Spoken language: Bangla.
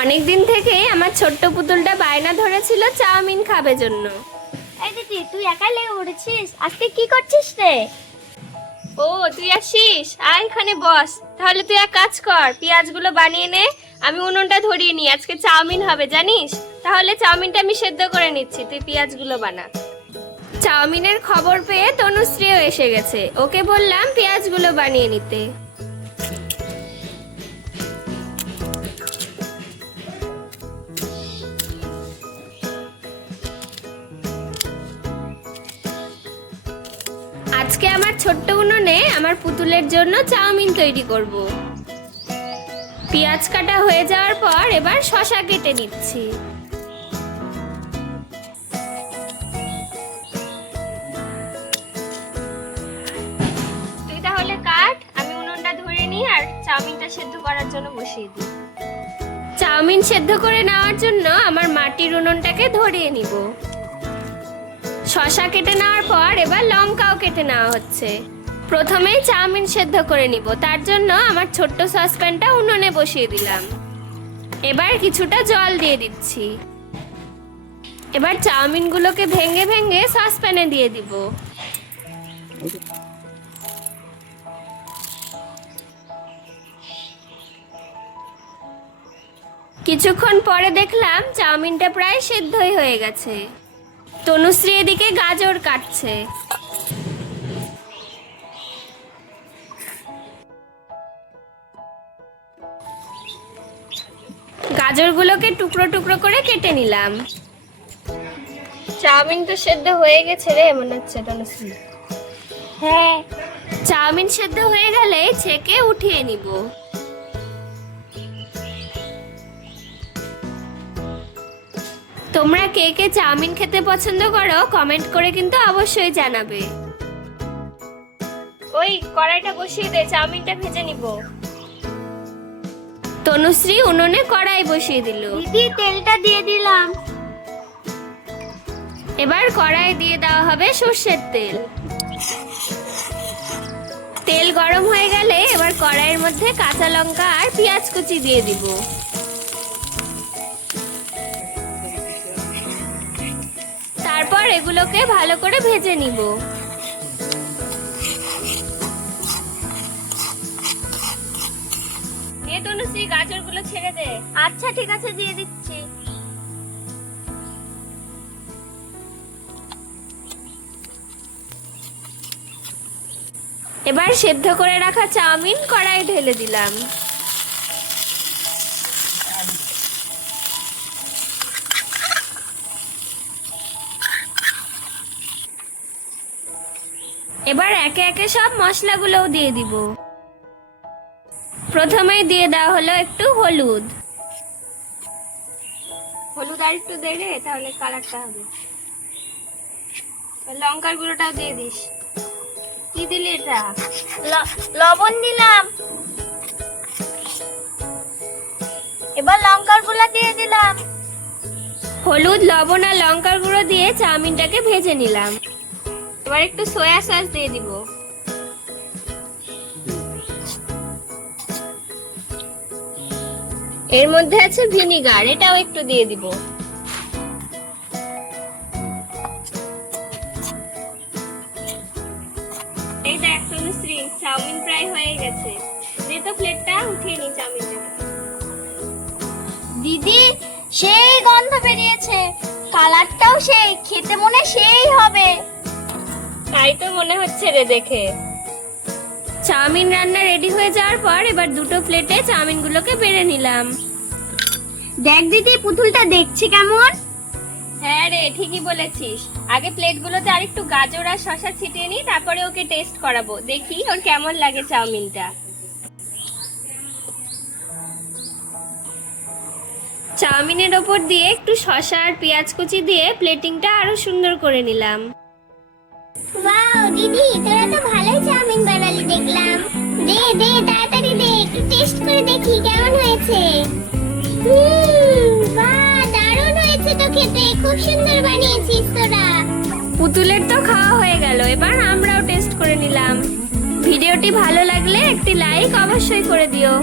অনেকদিন থেকে আমার ছোট্ট পুতুলটা বায়না ধরেছিল চাউমিন খাবে জন্য। এই দিদি, তুই একা লেগে উঠেছিস? আজকে কি করছিস রে? ও তুই আসিস, আয় এখানে বস। তাহলে তুই এক কাজ কর, পেঁয়াজগুলো বানিয়ে নে, আমি উনুনটা ধরিয়ে নি। আজকে চাউমিন হবে জানিস। তাহলে চাউমিনটা আমি সেদ্ধ করে নিচ্ছি, তুই পেঁয়াজগুলো বানা। চাউমিনের খবর পেয়ে তনুশ্রীও এসে গেছে, ওকে বললাম পেঁয়াজগুলো বানিয়ে নিতে। আজকে আমার ছোট্ট উনুনে আমার পুতুলের জন্য চাউমিন তৈরি করব। পেঁয়াজ কাটা হয়ে যাওয়ার পর এবার শসা কেটে নিচ্ছি। তুই তাহলে কাট, আমি উনুনটা ধরে নিই আর চাউমিনটা সেদ্ধ করার জন্য বসিয়ে দিই। চাউমিন সেদ্ধ করে নেওয়ার জন্য আমার মাটির উনুনটাকে ধরিয়ে নিব। শসা কেটে নেওয়ার পর এবার লঙ্কাও কেটে নেওয়া হচ্ছে। প্রথমেই চাউমিন সেদ্ধ করে নিব, তার জন্য আমার ছোট্ট সসপ্যানটা উনুনে বসিয়ে দিলাম। এবার কিছুটা জল দিয়ে দিচ্ছি। এবার চাউমিনগুলোকে ভেঙে ভেঙে সসপ্যানে দিয়ে দিব। কিছুক্ষণ পরে দেখলাম চাউমিনটা প্রায় সেদ্ধই হয়ে গেছে। তনুশ্রী এদিকে গাজর কাটছে। গাজরগুলোকে টুকরো টুকরো করে কেটে নিলাম। চাউমিন তো সেদ্ধ হয়ে গেছে রে মনে হচ্ছে তনুশ্রী। হ্যাঁ, চাউমিন সেদ্ধ হয়ে গেলে ছেঁকে উঠিয়ে নিব। তোমরা কে কে চাউমিন খেতে পছন্দ করো কমেন্ট করে কিন্তু অবশ্যই জানাবে। ওই কড়াইটা বসিয়ে দে, চাউমিনটা ভেজে নিব। তনুশ্রী উনুনে কড়াই বসিয়ে দিল। দিদি তেলটা দিয়ে দিলাম। এবার কড়াই দিয়ে দেওয়া হবে সর্ষের তেল। তেল গরম হয়ে গেলে এবার কড়াইয়ের মধ্যে কাঁচা লঙ্কা আর পেঁয়াজ কুচি দিয়ে দিব। তারপর এগুলোকে ভালো করে ভেজে নিব। দিয়ে তনুশ্রী গাজরগুলো ছেড়ে দে। আচ্ছা ঠিক আছে, দিয়ে দিচ্ছি। এবার সেদ্ধ করে রাখা চাউমিন কড়াই ঢেলে দিলাম। এবার একে একে সব মশলাগুলোও দিয়ে দিব। প্রথমেই দিয়ে দেওয়া হলো একটু হলুদ। হলুদ আর একটু দে রে, তাহলে কালারটা হবে। লঙ্কার গুঁড়োটাও দিয়ে দিস। কি দিলি এটা? লবণ দিলাম। এবার লঙ্কার গুঁড়া দিয়ে দিলাম। হলুদ, লবণ আর লঙ্কার গুঁড়ো দিয়ে চাউমিনটাকে ভেজে নিলাম। এবার একটু সয়া সস দিয়ে দিব। এর মধ্যে আছে ভিনিগার, এটাও একটু দিয়ে দিব। এই দেখ তনুশ্রী, চাউমিন প্রায় হয়ে গেছে। দে তো প্লেটটা, উঠিয়ে নি চাউমিনটাকে। দিদি সেই গন্ধ বেরিয়েছে, কালারটাও সেই, খেতে মনে সেই হবে। তাই তো মনে হচ্ছে রে দেখে। চাউমিন রান্না রেডি হয়ে যাওয়ার পর এবার দুটো প্লেটে চাউমিনগুলোকে বেড়ে নিলাম। দেখ দিদি, পুতুলটা দেখছি কেমন। হ্যাঁ রে, ঠিকই বলেছিস। আগে প্লেটগুলোতে আরেকটু গাজর আর শসা ছিটিয়ে নিই, তারপরে ওকে টেস্ট করাবো, দেখি ওর কেমন লাগে চাউমিনটা। চাউমিনের ওপর দিয়ে একটু শসা আর পেঁয়াজ কুচি দিয়ে প্লেটিংটা আরো সুন্দর করে নিলাম। ওয়াও দিদি, তোরা তো ভালোই চাউমিন বানালি দেখলাম। দে দে তাড়াতাড়ি দে, একটু টেস্ট করে দেখি কেমন হয়েছে। বাহ, দারুণ হয়েছে তো খেতে, খুব সুন্দর বানিয়েছিস তোরা। পুতুলের তো খাওয়া হয়ে গেল, এবার আমরাও টেস্ট করে নিলাম। ভিডিওটি ভালো লাগলে একটি লাইক অবশ্যই করে দিও।